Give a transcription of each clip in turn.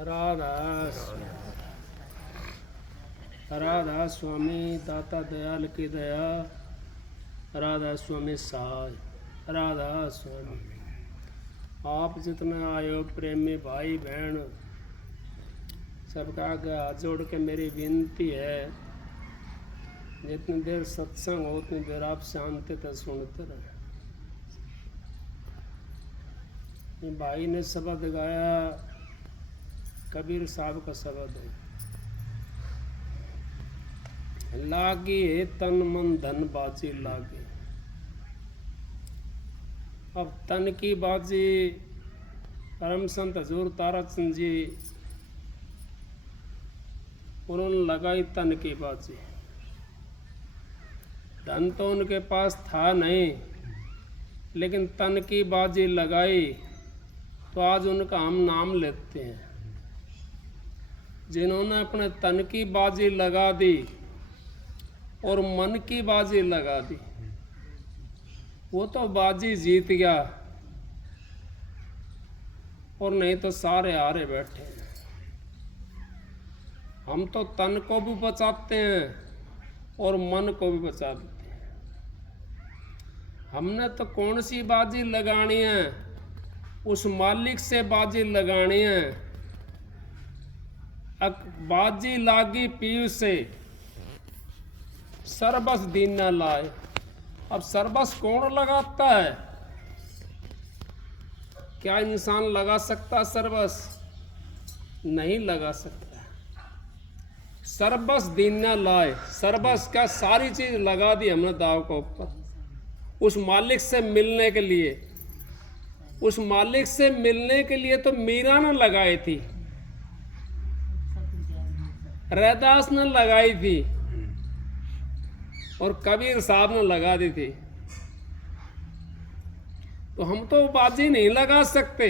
राधा राधा स्वामी दाता दयाल की दया, राधा स्वामी सहाय, राधा स्वामी। आप जितने आयो प्रेमी भाई बहन, सबका आगे हाथ जोड़ के मेरी विनती है, जितनी देर सत्संग हो उतनी देर आप शांति से सुनते रहे। ये भाई ने शब्द गाया, कबीर साहब का शब्द है, लागी है तन मन धन बाजी लागे। अब तन की बाजी परम संत हजूर तारा चंद जी उन्होंने लगाई तन की बाजी। धन तो उनके पास था नहीं, लेकिन तन की बाजी लगाई तो आज उनका हम नाम लेते हैं। जिन्होंने अपने तन की बाजी लगा दी और मन की बाजी लगा दी, वो तो बाजी जीत गया, और नहीं तो सारे हारे बैठे हैं। हम तो तन को भी बचाते हैं और मन को भी बचा देते हैं। हमने तो कौन सी बाजी लगानी है, उस मालिक से बाजी लगानी है। बाजी लागी पीर से, सरबस दीन न लाए। अब सरबस कौन लगाता है? क्या इंसान लगा सकता सरबस? नहीं लगा सकता। सरबस दीन न लाए, सरबस क्या सारी चीज लगा दी हमने दाव के ऊपर, उस मालिक से मिलने के लिए। उस मालिक से मिलने के लिए तो मीरा ने लगाई थी, रैदास ने लगाई थी, और कबीर साहब ने लगा दी थी। तो हम तो बाजी नहीं लगा सकते,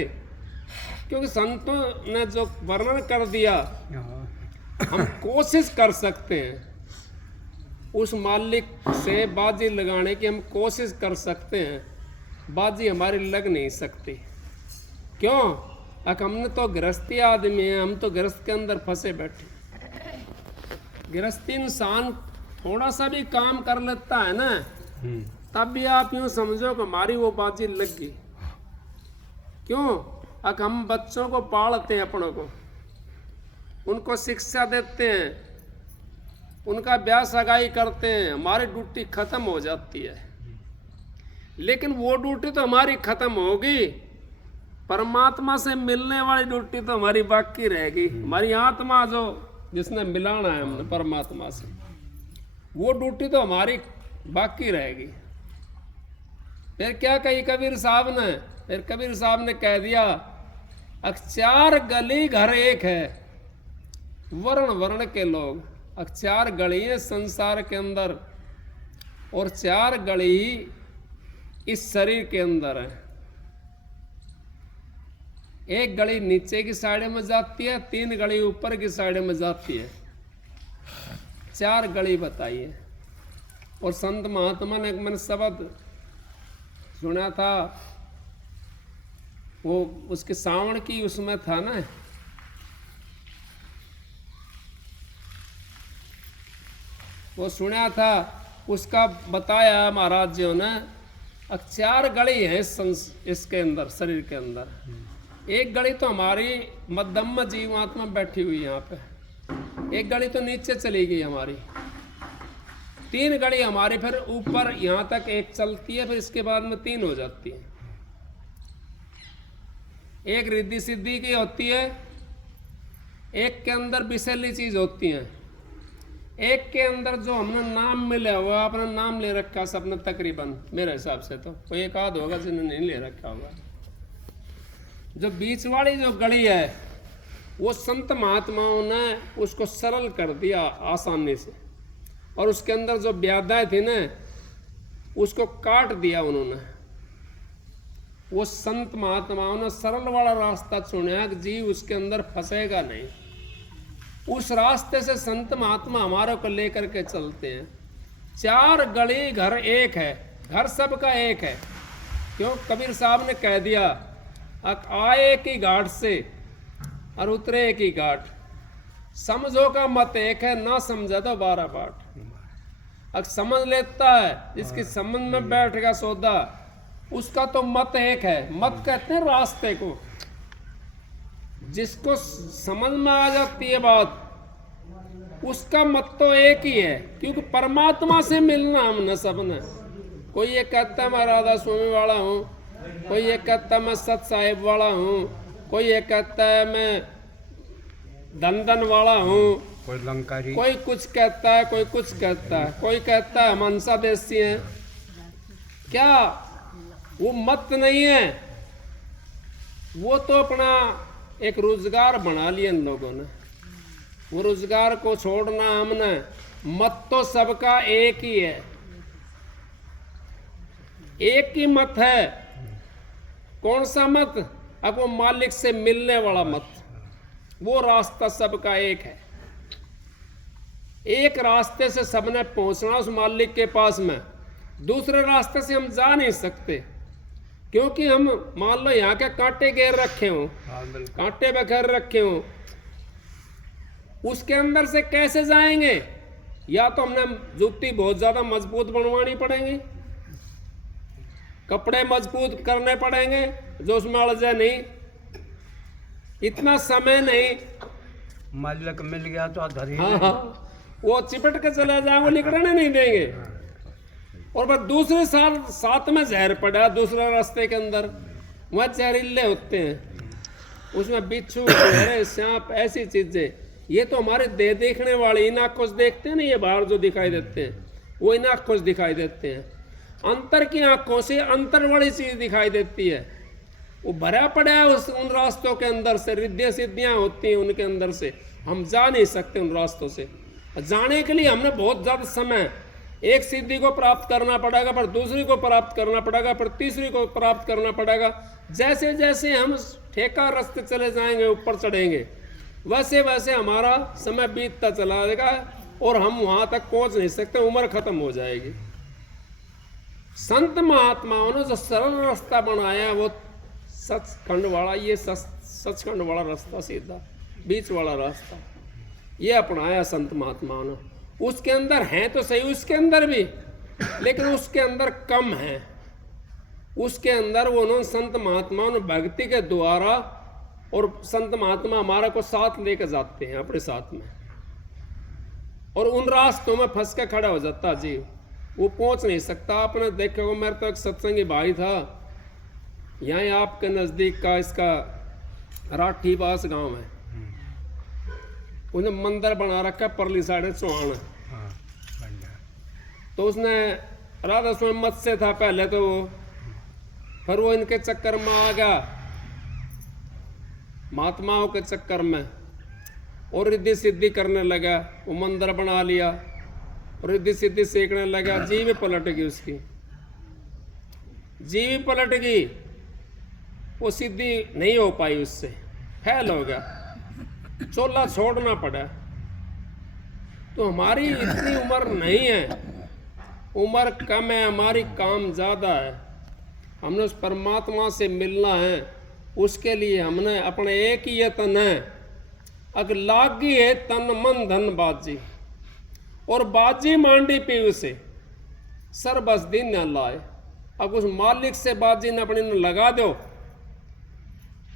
क्योंकि संतों ने जो वर्णन कर दिया, हम कोशिश कर सकते हैं उस मालिक से बाजी लगाने की। हम कोशिश कर सकते हैं, बाजी हमारी लग नहीं सकती। क्यों? हमने तो गृहस्थी आदमी हैं, हम तो गृहस्थ के अंदर फंसे बैठे। गृहस्थी इंसान थोड़ा सा भी काम कर लेता है ना, तब भी आप यूं समझो कि हमारी वो बाजी लग गई। क्यों? हम बच्चों को पालते हैं, अपनों को, उनको शिक्षा देते हैं, उनका ब्याह सगाई करते हैं, हमारी ड्यूटी खत्म हो जाती है। लेकिन वो ड्यूटी तो हमारी खत्म होगी, परमात्मा से मिलने वाली ड्यूटी तो हमारी बाकी रहेगी। हमारी आत्मा जो जिसने मिलाना है हमने परमात्मा से, वो ड्यूटी तो हमारी बाकी रहेगी। फिर क्या कही कबीर साहब ने? फिर कबीर साहब ने कह दिया, चार गली घर एक है, वर्ण वर्ण के लोग। चार गली है संसार के अंदर, और चार गली इस शरीर के अंदर है। एक गली नीचे की साइड में जाती है, तीन गली ऊपर की साइड में जाती है। चार गली बताइए। और संत महात्मा ने मैंने शब्द सुना था, वो उसके सावण की उसमें था ना, वो सुना था, उसका बताया महाराज जी ने। चार गली है इसके अंदर, शरीर के अंदर। एक गली तो हमारी मध्यम जीवात्मा बैठी हुई यहाँ पे, एक गली तो नीचे चली गई हमारी, तीन गली हमारी फिर ऊपर यहाँ तक एक चलती है, फिर इसके बाद में तीन हो जाती है। एक रिद्धि सिद्धि की होती है, एक के अंदर विषैली चीज होती है, एक के अंदर जो हमने नाम मिला हुआ, अपना नाम ले रखा सबने तकरीबन, मेरे हिसाब से तो कोई एक आध होगा जिन्होंने नहीं ले रखा होगा। जो बीच वाली जो गली है, वो संत महात्माओं ने उसको सरल कर दिया आसानी से, और उसके अंदर जो व्याधाएं थी ना, उसको काट दिया उन्होंने। वो संत महात्माओं ने सरल वाला रास्ता चुना कि जीव उसके अंदर फंसेगा नहीं। उस रास्ते से संत महात्मा हमारे को लेकर के चलते हैं। चार गली घर एक है, घर सबका एक है। क्यों? कबीर साहब ने कह दिया, आए की घाट से और उतरे एक ही घाट। समझो का मत एक है, ना समझा तो 12 बाट। अब समझ लेता है, जिसकी समझ में बैठ गया सौदा, उसका तो मत एक है। मत कहते हैं रास्ते को। जिसको समझ में आ जाती है बात, उसका मत तो एक ही है, क्योंकि परमात्मा से मिलना हमने सबने। कोई ये कहता है मैं राधा स्वामी वाला हूँ, कोई ये कहता है मैं सत साहिब वाला हूँ, कोई ये कहता है मैं दंदन वाला हूँ, कोई लंकारी, कोई कुछ कहता है, कोई कुछ कहता है, कोई कहता है हम हंसा देसी हैं। क्या वो मत नहीं है, वो तो अपना एक रोजगार बना लिया इन लोगों ने। वो रोजगार को छोड़ना हमने। मत तो सबका एक ही है, एक ही मत है। कौन सा मत? अब वो मालिक से मिलने वाला मत। वो रास्ता सबका एक है। एक रास्ते से सबने पहुंचना उस मालिक के पास में, दूसरे रास्ते से हम जा नहीं सकते, क्योंकि हम मान लो यहाँ के कांटे घेर रखे हों, कांटे बखेर रखे हों, उसके अंदर से कैसे जाएंगे? या तो हमने जूती बहुत ज्यादा मजबूत बनवानी पड़ेगी, कपड़े मजबूत करने पड़ेंगे जो उसमें अड़जे नहीं, इतना समय नहीं। मालिक मिल गया तो धरी। हाँ, वो चिपट के चले जाएंगे, निकलने नहीं देंगे। और बस दूसरे साल साथ में जहर पड़ा दूसरे रास्ते के अंदर, वह जहरीले होते हैं, उसमें बिच्छू, चेहरे, सांप, ऐसी चीजें। ये तो हमारे देखने वाले इन आंखों से देखते हैं ना, ये बाहर जो दिखाई देते हैं वो इन आंखों से दिखाई देते हैं। अंतर की आंखों से अंतर वाली चीज दिखाई देती है। वो भरा पड़ा है उन रास्तों के अंदर से, रिद्धियां सिद्धियां होती हैं उनके अंदर से, हम जा नहीं सकते उन रास्तों से। जाने के लिए हमने बहुत ज्यादा समय, एक सिद्धि को प्राप्त करना पड़ेगा, पर दूसरी को प्राप्त करना पड़ेगा, पर तीसरी को प्राप्त करना पड़ेगा। जैसे जैसे हम ठेका रास्ते चले जाएंगे, ऊपर चढ़ेंगे, वैसे वैसे हमारा समय बीतता चला जाएगा और हम वहां तक पहुंच नहीं सकते, उम्र खत्म हो जाएगी। संत महात्माओं ने जो सरल रास्ता बनाया, वो सचखंड वाला, ये सचखंड वाला रास्ता, सीधा बीच वाला रास्ता, ये अपनाया संत महात्माओं ने। उसके अंदर है तो सही, उसके अंदर भी, लेकिन उसके अंदर कम है। उसके अंदर वो उन्होंने संत महात्माओं ने भक्ति के द्वारा, और संत महात्मा हमारा को साथ लेकर जाते हैं अपने साथ में, और उन रास्तों में फंस के खड़ा हो जाता जी, वो पहुंच नहीं सकता। आपने देखा होगा, मेरे तो एक सत्संगी भाई था यहाँ आपके नजदीक का, इसका राठी पास गांव है, उन्हें मंदिर बना रखा परली साइड चौहान। तो उसने राधा स्वामी मत से था पहले तो वो, फिर वो इनके चक्कर में आ गया, महात्माओं के चक्कर में, और रिद्धि सिद्धि करने लगा। वो मंदिर बना लिया और रिद्धि सिद्धि सीखने लगा। जीव पलट गई उसकी, जीव पलट गई, वो सिद्धि नहीं हो पाई, उससे फेल हो गया, चोला छोड़ना पड़ा। तो हमारी इतनी उम्र नहीं है, उम्र कम है हमारी, काम ज़्यादा है। हमने उस परमात्मा से मिलना है, उसके लिए हमने अपने एक ही यतन है। अगर लागी है तन मन धन बाजी, और बाजी मांडी पीव से सर बस दिन न लाए। अब उस मालिक से बाजी ने अपनी न लगा दो,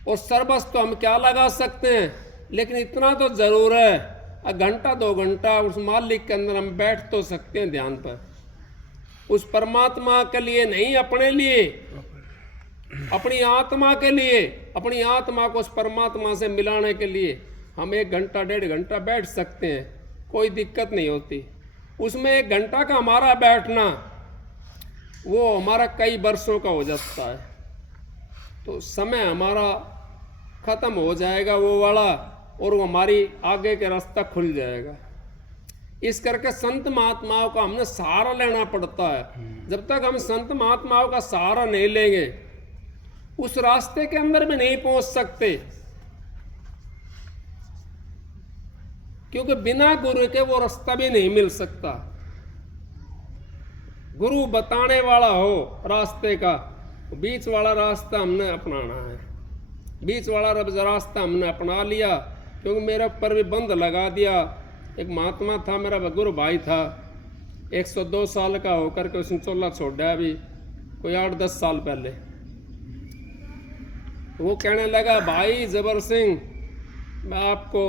और सरबस तो हम क्या लगा सकते हैं, लेकिन इतना तो जरूर है, घंटा 2 घंटा उस मालिक के अंदर हम बैठ तो सकते हैं ध्यान पर, उस परमात्मा के लिए नहीं, अपने लिए, अपनी आत्मा के लिए, अपनी आत्मा को उस परमात्मा से मिलाने के लिए हम 1 घंटा 1.5 घंटा बैठ सकते हैं, कोई दिक्कत नहीं होती। उसमें 1 घंटा का हमारा बैठना वो हमारा कई वर्षों का हो जाता है, तो समय हमारा खत्म हो जाएगा वो वाला, और वो हमारी आगे का रास्ता खुल जाएगा। इस करके संत महात्माओं का हमने सहारा लेना पड़ता है। जब तक हम संत महात्माओं का सहारा नहीं लेंगे, उस रास्ते के अंदर भी नहीं पहुंच सकते, क्योंकि बिना गुरु के वो रास्ता भी नहीं मिल सकता। गुरु बताने वाला हो रास्ते का, बीच वाला रास्ता हमने अपनाना है। बीच वाला रास्ता हमने अपना लिया, क्योंकि मेरे ऊपर भी बंद लगा दिया। एक महात्मा था, मेरा गुरु भाई था, 102 साल का होकर के उसने चोला छोड़ा अभी कोई 8-10 साल पहले। वो कहने लगा, भाई जबर सिंह, मैं आपको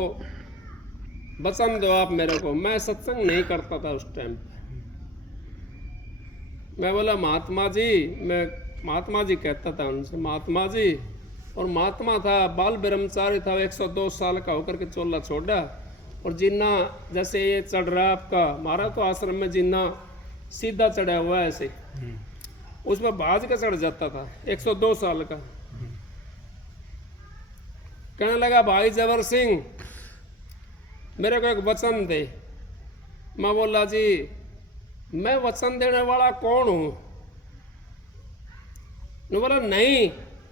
वचन दो आप मेरे को। मैं सत्संग नहीं करता था उस टाइम पे। मैं बोला महात्मा जी, मैं महात्मा जी कहता था उनसे, महात्मा जी। और महात्मा था, बाल ब्रह्मचारी था, 102 साल का होकर के चोला छोड़ा। और जिन्ना जैसे ये चढ़ रहा है आपका, हमारा तो आश्रम में जिन्ना सीधा चढ़ा हुआ है ऐसे, उसमें भाज के चढ़ जाता था, 102 साल का। कहने लगा, भाई जबर सिंह, मेरे को एक वचन दे। मैं बोला, जी मैं वचन देने वाला कौन हूं? ने बोला, नहीं,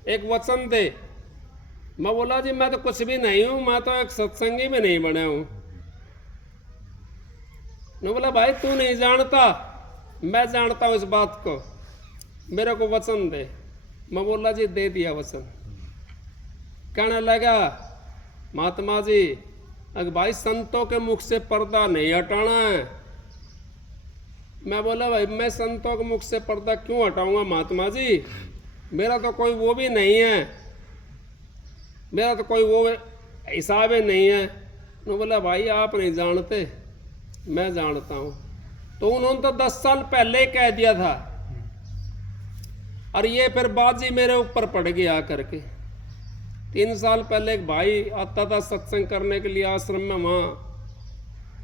एक वचन दे। मैं बोला, जी मैं तो कुछ भी नहीं हूं, मैं तो एक सत्संगी भी नहीं बना हूं। ने बोला, भाई तू नहीं जानता, मैं जानता हूं इस बात को, मेरे को वचन दे। मैं बोला, जी दे दिया वचन। कहने लगा, महात्मा जी, अगर भाई संतों के मुख से पर्दा नहीं हटाना है। मैं बोला, भाई मैं संतों के मुख से पर्दा क्यों हटाऊंगा महात्मा जी, मेरा तो कोई वो भी नहीं है, मेरा तो कोई वो हिसाब ही नहीं है। उन्होंने बोला, भाई आप नहीं जानते, मैं जानता हूं। तो उन्होंने तो 10 साल पहले कह दिया था, और ये फिर बाजी मेरे ऊपर पड़ गया करके। 3 साल पहले एक भाई आता था सत्संग करने के लिए आश्रम में, वहाँ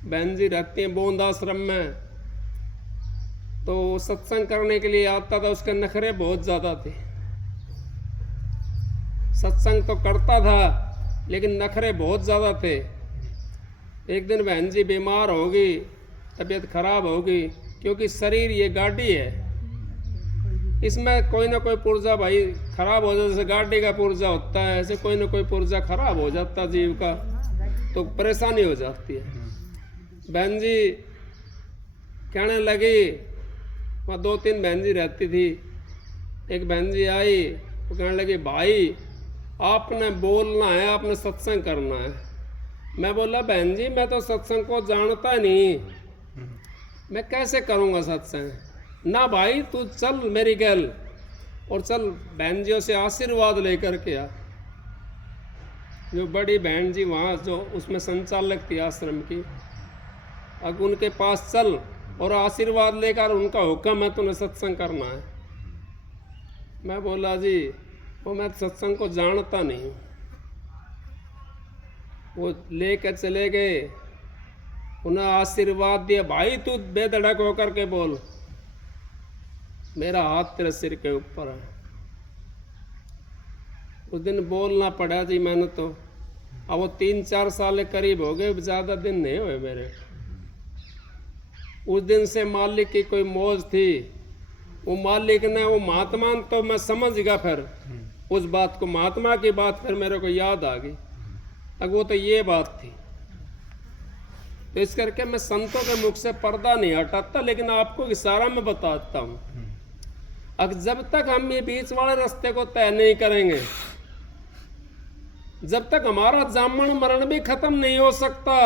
बहन जी रहती हैं बोंद आश्रम में, तो सत्संग करने के लिए आता था। उसके नखरे बहुत ज़्यादा थे, सत्संग तो करता था लेकिन नखरे बहुत ज़्यादा थे। एक दिन बहन जी बीमार होगी, तबीयत खराब होगी, क्योंकि शरीर ये गाड़ी है, इसमें कोई ना कोई पुर्जा भाई खराब हो जाता, जैसे गाड़ी का पुर्जा होता है, ऐसे कोई ना कोई पुर्जा खराब हो जाता जीव का, तो परेशानी हो जाती है। बहन जी कहने लगी, वहाँ 2-3 बहन जी रहती थी। एक बहन जी आई, वो कहने लगी, भाई आपने बोलना है, आपने सत्संग करना है। मैं बोला, बहन जी मैं तो सत्संग को जानता नहीं, मैं कैसे करूँगा सत्संग? ना भाई तू चल मेरी गल, और चल बहन जियों से आशीर्वाद लेकर के आ। जो बड़ी बहन जी वहाँ जो उसमें संचालक थी आश्रम की, अब उनके पास चल और आशीर्वाद लेकर उनका हुक्म है तुम्हें सत्संग करना है। मैं बोला, जी वो मैं सत्संग को जानता नहीं हूँ। वो लेकर चले गए, उन्हें आशीर्वाद दिया, भाई तू बेधड़क होकर के बोल, मेरा हाथ तेरे सिर के ऊपर है। उस दिन बोलना पड़ा जी मैंने तो। अब वो 3-4 साल करीब हो गए, ज़्यादा दिन नहीं हुए मेरे। उस दिन से मालिक की कोई मौज थी, वो मालिक ने वो महात्मा, तो मैं समझ गया फिर उस बात को, महात्मा की बात फिर मेरे को याद आ गई। अब वो तो ये बात थी। तो इस करके मैं संतों के मुख से पर्दा नहीं हटाता, लेकिन आपको इशारा में बताता हूँ। अब जब तक हम ये बीच वाले रास्ते को तय नहीं करेंगे, जब तक हमारा जामन मरण भी खत्म नहीं हो सकता,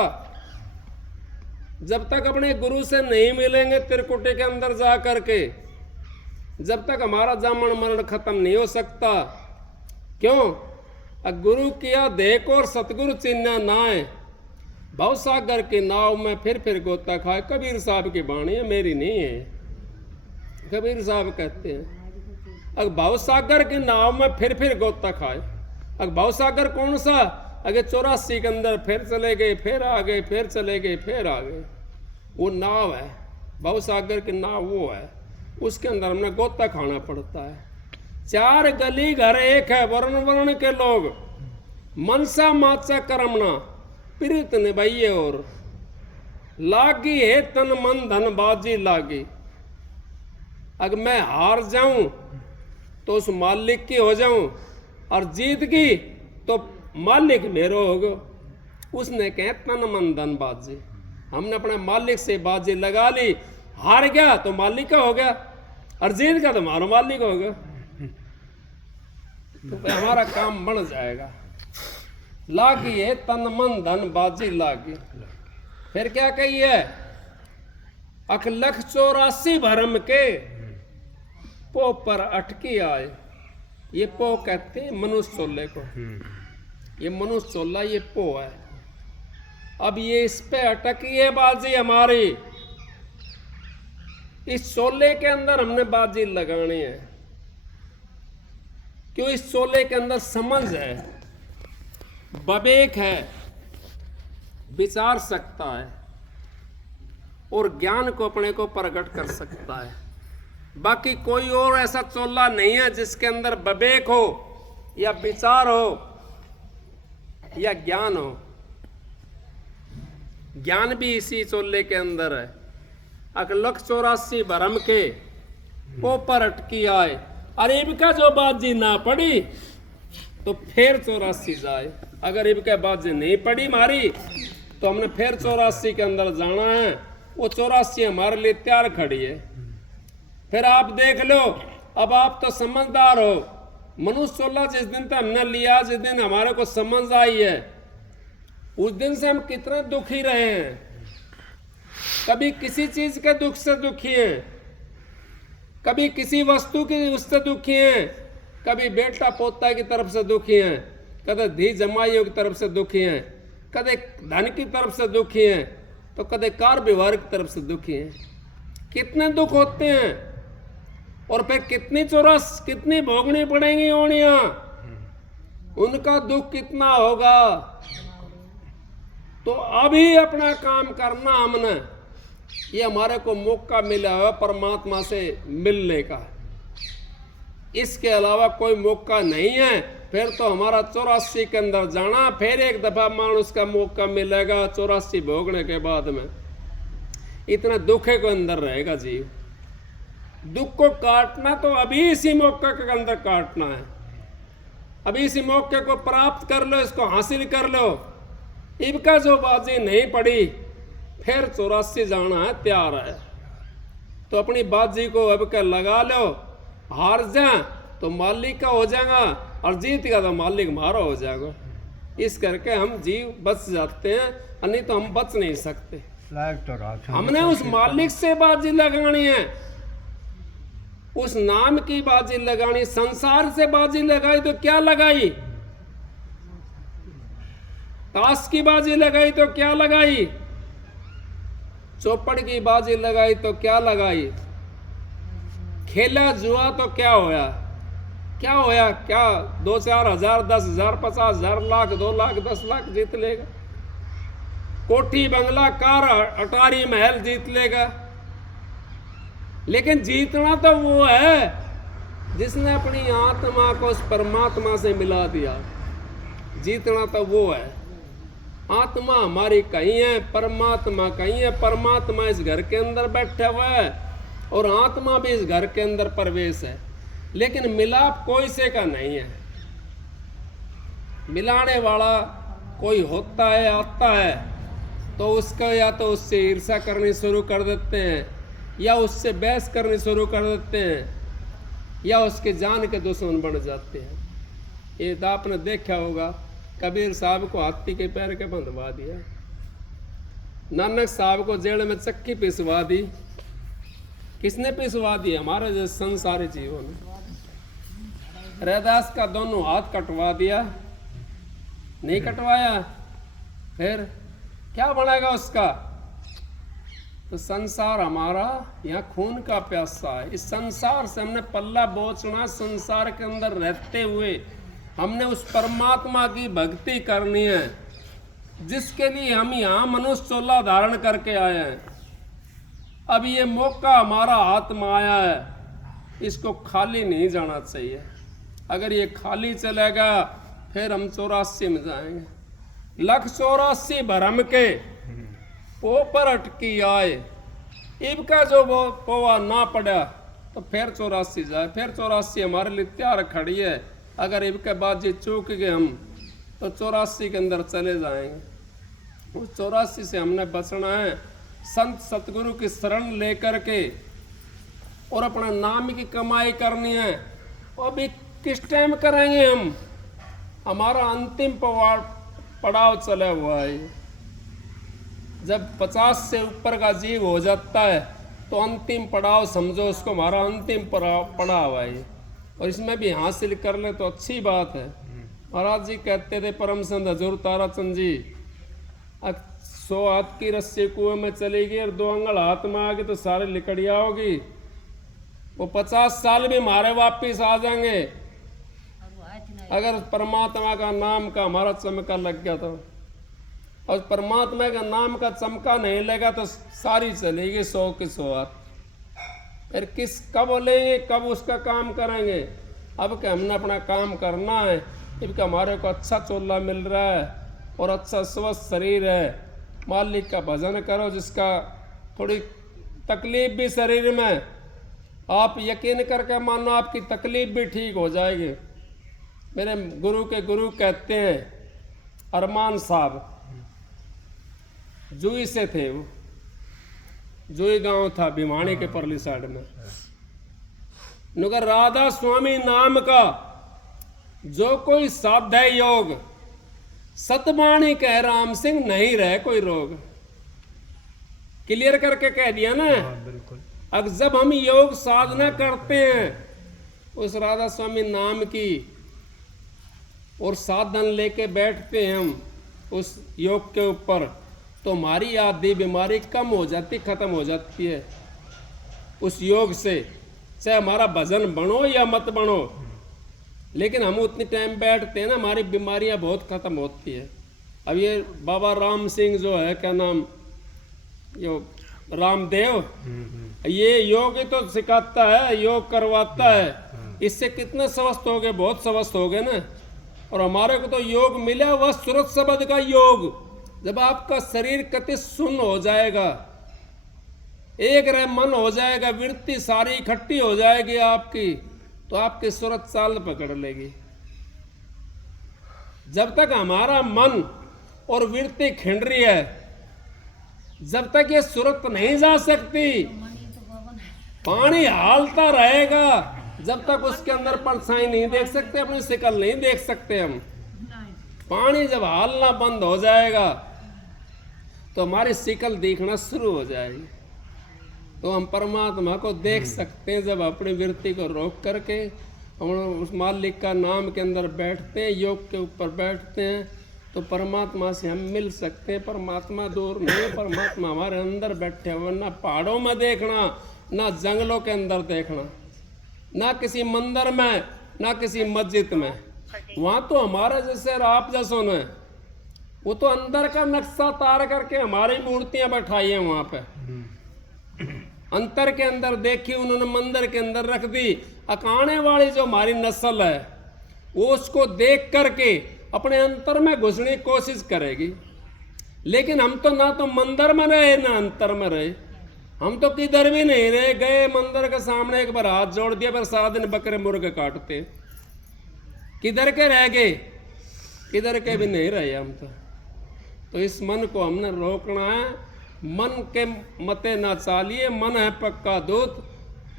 जब तक अपने गुरु से नहीं मिलेंगे त्रिकुटी के अंदर जा करके, जब तक हमारा जामन मरण खत्म नहीं हो सकता। क्यों? गुरु किया देख और सतगुरु चिन्ह नाए, भव सागर की नाव में फिर गोता खाए। कबीर साहब की वाणी है, मेरी नहीं है। कबीर साहब कहते हैं, अगर भव सागर की नाव में फिर गोता खाए। अगर भव सागर कौन सा? अगर 84 के अंदर फिर चले गए, फिर आ गए, फिर चले गए, फिर आ गए, वो नाव है। भव सागर की नाव वो है, उसके अंदर हमने गोता खाना पड़ता है। 4 गली घर एक है, वर्ण वर्ण के लोग, मनसा माचा करमना प्रीत निभाइए और लागी है तन मन धन बाजी लागी। अगर मैं हार जाऊं तो उस मालिक की हो जाऊं, और जीत गई तो मालिक मेरो होगा। उसने कहे तन मन धन बाजी, हमने अपने मालिक से बाजी लगा ली। हार गया तो मालिक का हो गया, और जीत गया तो हमारा मालिक होगा। तो फिर हमारा काम बन जाएगा। लागी है तन मन धन बाजी लागी। फिर क्या कहिए, अख लख 84 भरम के पो पर अटकी आए। ये पो कहते हैं मनुष्य चोले को। ये मनुष्य चोला ये पो है। अब ये इस पे अटकी है बाजी हमारी। इस चोले के अंदर हमने बाजी लगानी है। क्यों? इस चोले के अंदर समझ है, विवेक है, विचार सकता है और ज्ञान को अपने को प्रकट कर सकता है। बाकी कोई और ऐसा चोला नहीं है जिसके अंदर विवेक हो या विचार हो या ज्ञान हो। ज्ञान भी इसी चोले के अंदर है। अक लख 84 भरम के पो पर अटकी आए। अरे इनका जो बाजी ना पड़ी तो फिर 84 जाए। अगर इनके बाजी नहीं पड़ी मारी तो हमने फिर 84 के अंदर जाना है। वो 84 हमारे लिए तैयार खड़ी है। फिर आप देख लो, अब आप तो समझदार हो। मनुष्य चोला जिस दिन तक हमने लिया, जिस दिन हमारे को समझ आई है, उस दिन से हम कितने दुखी रहे हैं। कभी किसी चीज के दुख से दुखी हैं, कभी किसी वस्तु की उससे दुखी हैं, कभी बेटा पोता की तरफ से दुखी हैं, कभी धी जमाइयों की तरफ से दुखी हैं, कभी धन की तरफ से दुखी हैं, तो कभी कार व्यवहार की तरफ से दुखी हैं। कितने दुख होते हैं और फिर कितनी भोगनी पड़ेंगी ओणियां। उनका दुख कितना होगा। तो अभी अपना काम करना हमने, ये हमारे को मौका मिला है परमात्मा से मिलने का। इसके अलावा कोई मौका नहीं है। फिर तो हमारा 84 के अंदर जाना, फिर एक दफा मानुष का मौका मिलेगा 84 भोगने के बाद में। इतना दुखे को अंदर रहेगा जीव। दुख को काटना तो अभी इसी मौके के अंदर काटना है। अभी इसी मौके को प्राप्त कर लो, इसको हासिल कर लो। इनका जो बाजी नहीं पड़ी फिर 84 जाना है, तैयार है। तो अपनी बाजी को अब के लगा लो। हार जाए तो मालिक का हो जाएगा और जीत गया तो मालिक हमारा हो जाएगा। इस करके हम जीव बच जाते हैं, नहीं तो हम बच नहीं सकते। हमने उस मालिक से बाजी लगानी है, उस नाम की बाजी लगानी। संसार से बाजी लगाई तो क्या लगाई, ताश की बाजी लगाई तो क्या लगाई, चौपड़ की बाजी लगाई तो क्या लगाई, खेला जुआ तो क्या होया, क्या होया, क्या 2-4 हजार, 10,000, 50,000, लाख, 2 लाख, 10 लाख जीत लेगा। कोठी बंगला कार अटारी महल जीत लेगा। लेकिन जीतना तो वो है जिसने अपनी आत्मा को उस परमात्मा से मिला दिया। जीतना तो वो है। आत्मा हमारी कहीं है, परमात्मा कहीं है। परमात्मा इस घर के अंदर बैठा हुआ है और आत्मा भी इस घर के अंदर प्रवेश है। लेकिन मिलाप कोई से का नहीं है। मिलाने वाला कोई होता है, आता है, तो उसका या तो उससे ईर्ष्या करनी शुरू कर देते हैं, या उससे बहस करनी शुरू कर देते हैं, या उसके जान के दुश्मन बन जाते हैं। ये तो आपने देखा होगा, कबीर साहब को हाथी के पैर के बंधवा दिया, नानक साहब को जेल में चक्की पिसवा दी। किसने पिसवा दी? हमारे जैसे संसारी जीवों ने। रैदास का दोनों हाथ कटवा दिया, नहीं कटवाया, फिर क्या बनेगा उसका? तो संसार हमारा यहाँ खून का प्यासा है। इस संसार से हमने पल्ला बोचना। संसार के अंदर रहते हुए हमने उस परमात्मा की भक्ति करनी है जिसके लिए हम यहाँ मनुष्य चोला धारण करके आए हैं। अब ये मौका हमारा हाथ में आया है, इसको खाली नहीं जाना चाहिए। अगर ये खाली चलेगा फिर हम 84 में जाएंगे। लख 84 भरम के पो पर अटकी आए। इनका जो वो पोवा ना पड़ा तो फिर 84 जाए। फिर 84 हमारे लिए तैयार खड़ी है। अगर इनके बाजी चूक गए हम तो 84 के अंदर चले जाएंगे। उस 84 से हमने बचना है। संत सतगुरु की शरण लेकर के और अपना नाम की कमाई करनी है। और भी किस टाइम करेंगे हम? हमारा अंतिम पड़ाव चला हुआ है। जब 50 से ऊपर का जीव हो जाता है तो अंतिम पड़ाव समझो उसको, हमारा अंतिम पड़ाव है। और इसमें भी हासिल कर ले तो अच्छी बात है। महाराज जी कहते थे, परम संत हजूर ताराचंद जी, 100 हाथ की रस्सी कुएं में चली गई और 2 अंगल हाथ में आ गई तो सारे लिकड़िया होगी। वो 50 साल भी हमारे वापिस आ जाएंगे अगर परमात्मा का नाम का हमारा चमका लग गया तो। और परमात्मा का नाम का चमका नहीं लगा तो सारी चलेगी 100 की 100 हाथ। फिर कब बोलेंगे, कब उसका काम करेंगे? अब कि हमने अपना काम करना है, क्योंकि हमारे को अच्छा चोला मिल रहा है और अच्छा स्वस्थ शरीर है। मालिक का भजन करो, जिसका थोड़ी तकलीफ भी शरीर में, आप यकीन करके मानो आपकी तकलीफ भी ठीक हो जाएगी। मेरे गुरु के गुरु कहते हैं, अरमान साहब जुई से थे। वो जुई गांव था भिवानी के परली साइड में। नगर राधा स्वामी नाम का जो कोई साध्य योग, सतवाणी कह राम सिंह नहीं रहे कोई रोग। क्लियर करके कह दिया ना। बिल्कुल। अब जब हम योग साधना करते हैं उस राधा स्वामी नाम की और साधन लेके बैठते हैं हम उस योग के ऊपर, तो हमारी आदि बीमारी कम हो जाती, खत्म हो जाती है उस योग से। चाहे हमारा भजन बनो या मत बनो, लेकिन हम उतनी टाइम बैठते हैं ना, हमारी बीमारियां बहुत खत्म होती है। अब ये बाबा राम सिंह जो है, क्या नाम, यो रामदेव, ये योग ही तो सिखाता है, योग करवाता है। इससे कितने स्वस्थ हो गए, बहुत स्वस्थ हो गए ना। और हमारे को तो योग मिला वह सूरत शब्द का योग। जब आपका शरीर कति सुन्न हो जाएगा, एक रह मन हो जाएगा, वृत्ति सारी इकट्ठी हो जाएगी आपकी, तो आपकी सूरत चाल पकड़ लेगी। जब तक हमारा मन और वृत्ति खिंड रही है, जब तक ये सूरत नहीं जा सकती, पानी हालता रहेगा। जब तक उसके अंदर परछाई नहीं देख सकते, अपनी शिकल नहीं देख सकते हम। पानी जब हालना बंद हो जाएगा तो हमारी शिकल देखना शुरू हो जाएगी, तो हम परमात्मा को देख सकते हैं। जब अपनी वृत्ति को रोक करके हम उस मालिक का नाम के अंदर बैठते हैं, योग के ऊपर बैठते हैं, तो परमात्मा से हम मिल सकते हैं। परमात्मा दूर नहीं, परमात्मा हमारे अंदर बैठे हुए। ना पहाड़ों में देखना, ना जंगलों के अंदर देखना, ना किसी मंदिर में, ना किसी मस्जिद में। वहाँ तो हमारा जैसे आप जैसो ने, वो तो अंदर का नक्शा तार करके हमारी मूर्तियां बैठाई हैं वहाँ पे। अंतर के अंदर देखी उन्होंने, मंदिर के अंदर रख दी। अकाने वाली जो हमारी नस्ल है, वो उसको देख करके अपने अंतर में घुसने की कोशिश करेगी। लेकिन हम तो ना तो मंदिर में रहे ना अंतर में रहे, हम तो किधर भी नहीं रहे। गए मंदिर के सामने एक बार हाथ जोड़ दिया, फिर सारा दिन बकरे मुर्गे काटते। किधर के रह गए? किधर के भी नहीं रहे हम तो इस मन को हमने रोकना है। मन के मते ना चालिए, मन है पक्का दूत,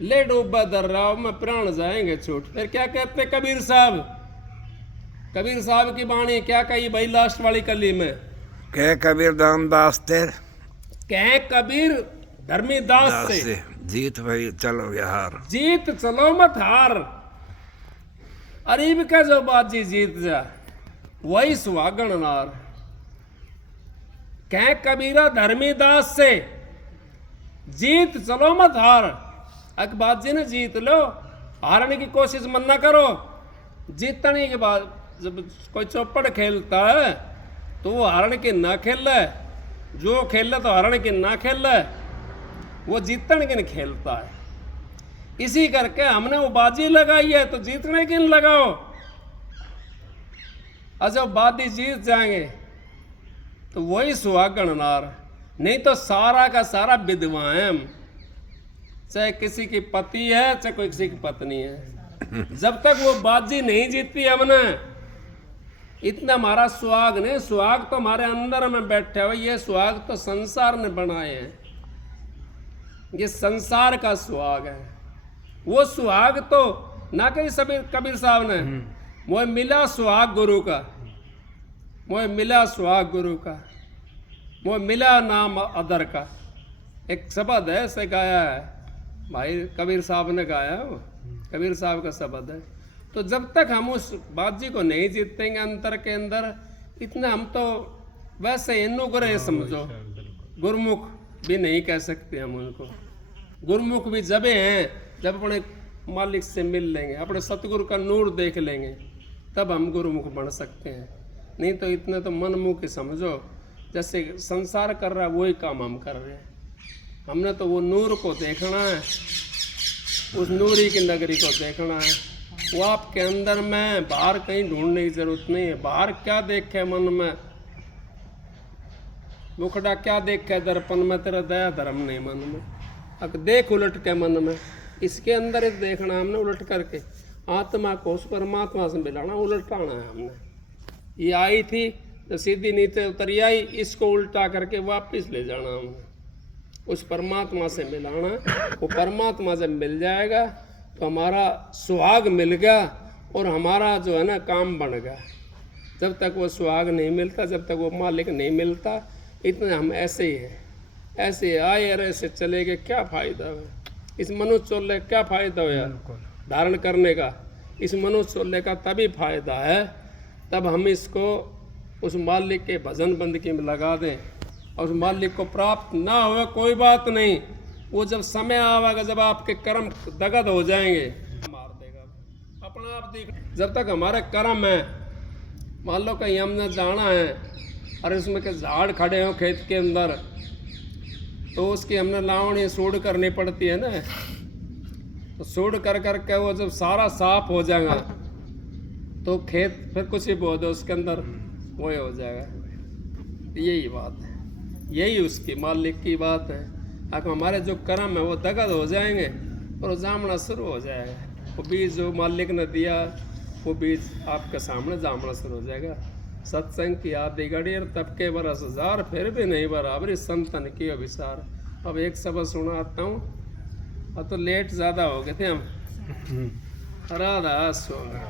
ले डूबा दर्राव में प्राण जाएंगे छूट। फिर क्या कहते कबीर साहब? कबीर साहब की वाणी क्या कही भाई लास्ट वाली कली में? कह कबीर दामदास तेर, कह कबीर धर्मी दास से, जीत भाई चलो यार, जीत चलो मत हार। अरीब का जो बाजी जीत जा वही सुहागण नार। कह कबीरा धर्मी दास से, जीत चलो मत हार। अकबार जी ने जीत लो, हारने की कोशिश मत ना करो। जीतने के बाद जब कोई चौपड़ खेलता है तो वो हारने की ना खेल है, जो खेल तो हारने की ना खेल है, वो जीतने की नहीं खेलता है। इसी करके हमने वो बाजी लगाई है, तो जीतने की नहीं लगाओ। और जब बाजी जीत जाएंगे तो वही सुहागण नार। नहीं तो सारा का सारा विधवा है हम, चाहे किसी की पति है चाहे कोई किसी की पत्नी है। जब तक वो बाजी नहीं जीती हमने, इतना हमारा सुहाग नहीं। सुहाग तो हमारे अंदर में बैठे हुए, ये सुहाग तो संसार ने बनाए हैं, ये संसार का सुहाग है। वो सुहाग तो ना कही कबीर साहब ने, मोह मिला सुहाग गुरु का, मोह मिला सुहाग गुरु का, मोह मिला नाम अदर का। एक शब्द है, ऐसे गाया है भाई, कबीर साहब ने गाया, वो कबीर साहब का शब्द है। तो जब तक हम उस बाजी को नहीं जीतेंगे अंतर के अंदर, इतना हम तो वैसे अनुग्रह समझो, गुरमुख भी नहीं कह सकते हम उनको। गुरमुख भी जबे हैं जब अपने मालिक से मिल लेंगे, अपने सतगुरु का नूर देख लेंगे, तब हम गुरुमुख बन सकते हैं। नहीं तो इतने तो मनमुख ही समझो, जैसे संसार कर रहा है वही काम हम कर रहे हैं। हमने तो वो नूर को देखना है, उस नूरी की नगरी को देखना है। वो आपके अंदर में, बाहर कहीं ढूंढने की जरूरत नहीं है। बाहर क्या देखे मन में, मुखड़ा क्या देखे दर्पण में, तेरा दया धर्म नहीं मन में। अब देख उलट के मन में, इसके अंदर ही देखना हमने, उलट करके आत्मा को उस परमात्मा से मिलाना, उलटाना है हमने। ये आई थी तो सीधी नीचे उतरी आई, इसको उल्टा करके वापस ले जाना हमने, उस परमात्मा से मिलाना। वो परमात्मा जब मिल जाएगा तो हमारा सुहाग मिल गया और हमारा जो है ना काम बन गया। जब तक वो सुहाग नहीं मिलता, जब तक वो मालिक नहीं मिलता, इतने हम ऐसे ही हैं, ऐसे आए और ऐसे चले गए, क्या फायदा है इस मनुष्य चोले, क्या फायदा हो यार धारण करने का। इस मनुष्य चोले का तभी फायदा है तब हम इसको उस मालिक के भजन बंदगी में लगा दें, और उस मालिक को प्राप्त ना हो कोई बात नहीं, वो जब समय आवेगा, जब आपके कर्म दगद हो जाएंगे, मार देगा अपना आप देख। जब तक हमारे कर्म है, मान लो कहीं हमने जाना है और उसमें के झाड़ खड़े हो खेत के अंदर, तो उसकी हमने लावणी सूढ़ करनी पड़ती है ना, तो सूढ़ कर करके वो जब सारा साफ हो जाएगा तो खेत फिर कुछ ही बो दो उसके अंदर, वही हो जाएगा। यही बात है, यही उसकी मालिक की बात है। अगर हमारे जो कर्म है वो दगद हो जाएंगे और वो जामना शुरू हो जाएगा। वो बीज जो मालिक ने दिया, वो बीज आपके सामने जामना शुरू हो जाएगा। सत्संग की आदि घड़ी और तब के बरस हजार, फिर भी नहीं बराबरी संतन की अभिसार। अब एक शब्द सुनाता हूँ, अब तो लेट ज़्यादा हो गए थे हम, राधा स्वामी।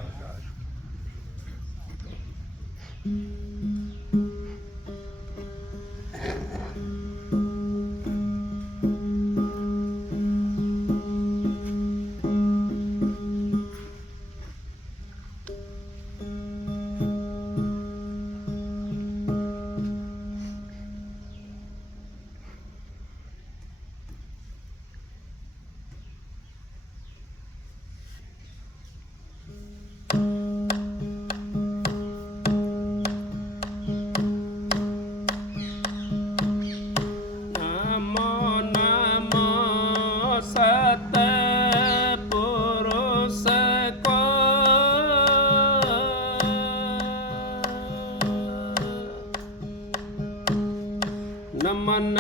नमन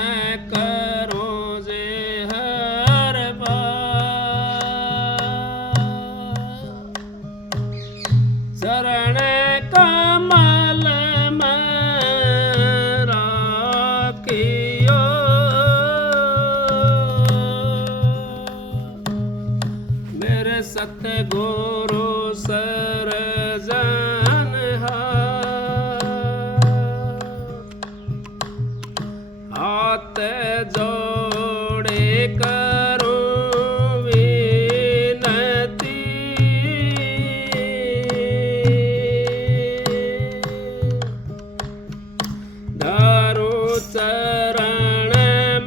करो जे हर बार, चरण कमल में राखियो, मेरे सतगुरु सरजन हाथ जोड़े करो विनती, धरो चरण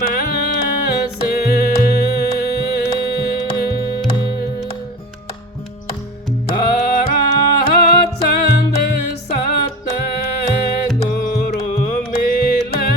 में से, धरा चंद सत गुरु मिले,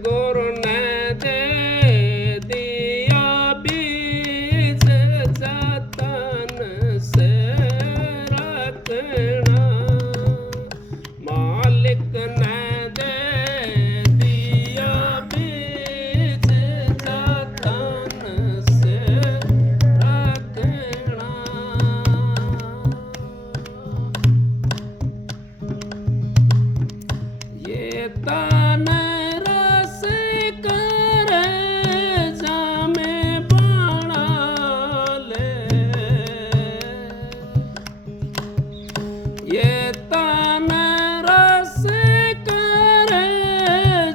सतगुरु ने दे दिया बीज जतन से रखना मालिक ने दे दिया बीज जतन से रखना ये तन रस कर जामे बना ले ये तन रस कर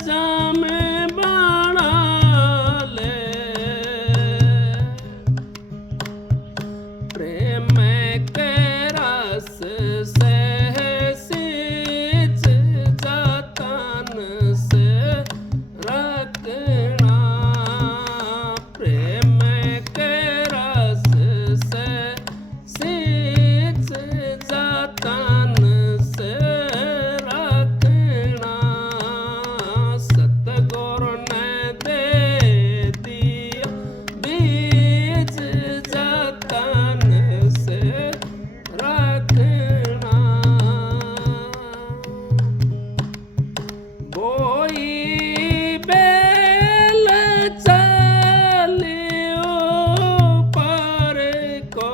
जामे बना ले प्रेम के रस से सींच जतन से रखना प्रेम के रस से सींच जतन से रखना सतगुरु ने दे दिया बीज जतन से रखना बोई बेल चलियो पर को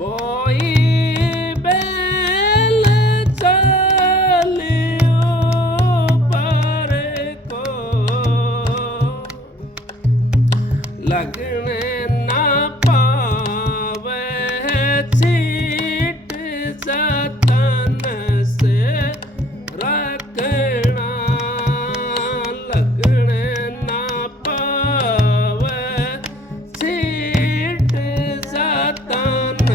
बोई बेल चलियो पर को लगने ना पावे छीट जतन से रखना लगने ना पावे छीट जतन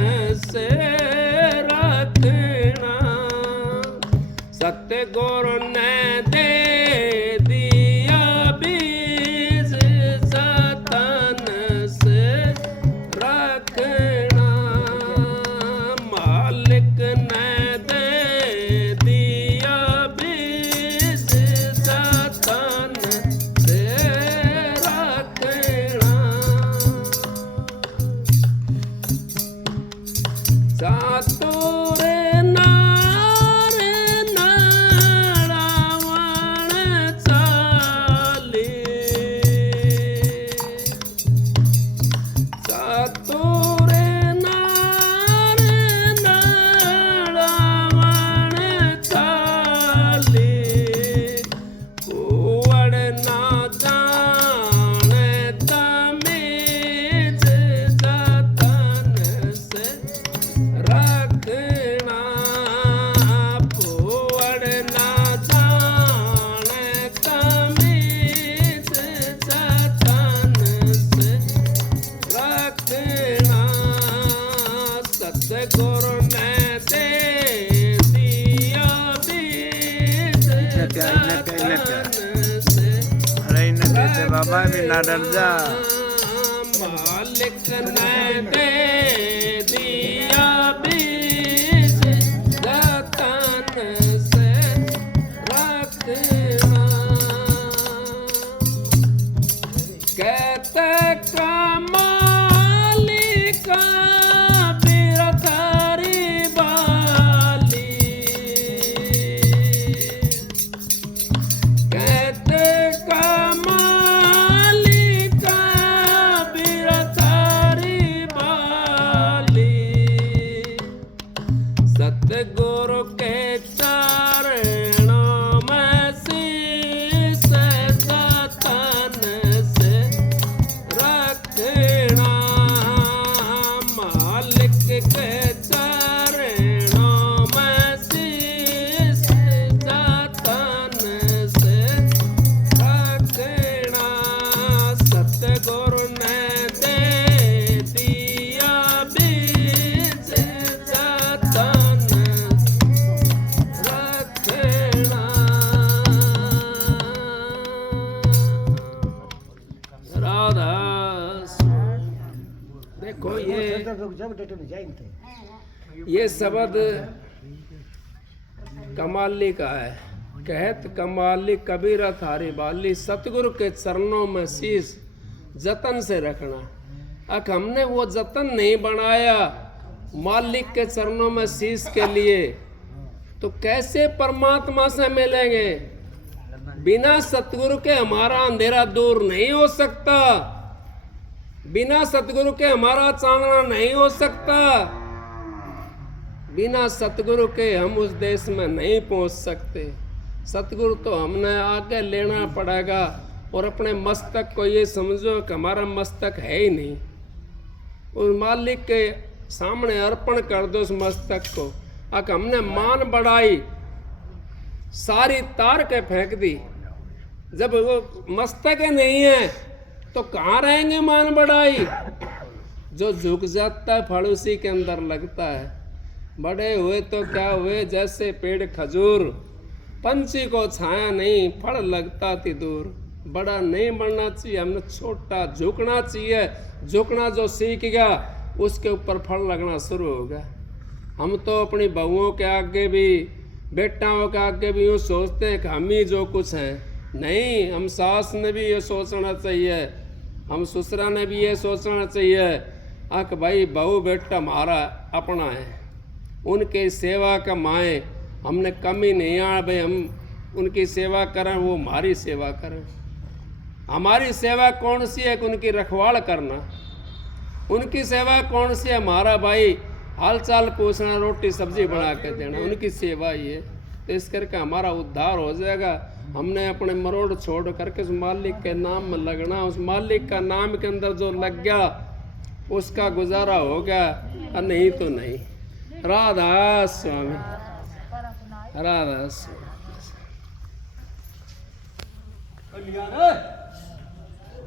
से रखना सतगुरु ने दे दिया बीज जतन से रखना मालिक ने दे दिया बीज जतन से रखना चातुर नार नारावण चाली चातुर नार नारावण चाली कुवड़ ना जाने तमीज जतन से रखना कुवड़ ना जाने तमीज जतन से रखना सतगुरु ने दे दिया बीज जतन से अरे इन्हें देते बाबा भी ना डर जा मालिक ने दे दिया बीज जतन से रखना कहते कमाली का बिरथारी बाली कहते कमाली का बिरथारी बाली सतगुरु के चरणों में शीश जतन से रखना मालिक के चरणों में शीश जतन से रखना सतगुरु ने दे दिया बीज जतन रखना राधा देखो ये शब्द कमाली का है। कहत कमाली कबीरा थारी बाली, सतगुरु के चरणों में शीश जतन से रखना। अब हमने वो जतन नहीं बनाया मालिक के चरणों में शीश के लिए, तो कैसे परमात्मा से मिलेंगे? बिना सतगुरु के हमारा अंधेरा दूर नहीं हो सकता, बिना सतगुरु के हमारा चांदना नहीं हो सकता, बिना सतगुरु के हम उस देश में नहीं पहुंच सकते। सतगुरु तो हमने आगे लेना पड़ेगा। और अपने मस्तक को ये समझो कि हमारा मस्तक है ही नहीं, उस मालिक के सामने अर्पण कर दो उस मस्तक को। अब हमने मान बढ़ाई, सारी तार के फेंक दी। जब वो मस्तक ही नहीं है तो कहाँ रहेंगे मान बढ़ाई? जो झुक जाता है फल उसी के अंदर लगता है। बड़े हुए तो क्या हुए, जैसे पेड़ खजूर, पंछी को छाया नहीं, फल लगता थी दूर। बड़ा नहीं बनना चाहिए, हमने छोटा झुकना चाहिए। झुकना जो सीख गया उसके ऊपर फल लगना शुरू होगा। हम तो अपनी बहुओं के आगे भी, बेटाओं के आगे भी यूँ सोचते हैं कि हम ही जो कुछ हैं। नहीं, हम सास ने भी ये सोचना चाहिए, हम ससुरा ने भी ये सोचना चाहिए कि भाई बहू बेटा हमारा अपना है, उनके सेवा का माए हमने कमी नहीं आ भाई हम उनकी सेवा करें, वो हमारी सेवा करें। हमारी सेवा कौन सी है कि उनकी रखवाल करना। उनकी सेवा कौन सी है? हमारा भाई हाल चाल पूछना, रोटी सब्जी बना के देना, उनकी सेवा ही है। तो इस करके हमारा उद्धार हो जाएगा। हमने अपने मरोड़ छोड़ करके उस मालिक के नाम में लगना। उस मालिक का नाम के अंदर जो लग गया उसका गुजारा हो गया, और नहीं तो नहीं। राधा स्वामी, राधा स्वामी।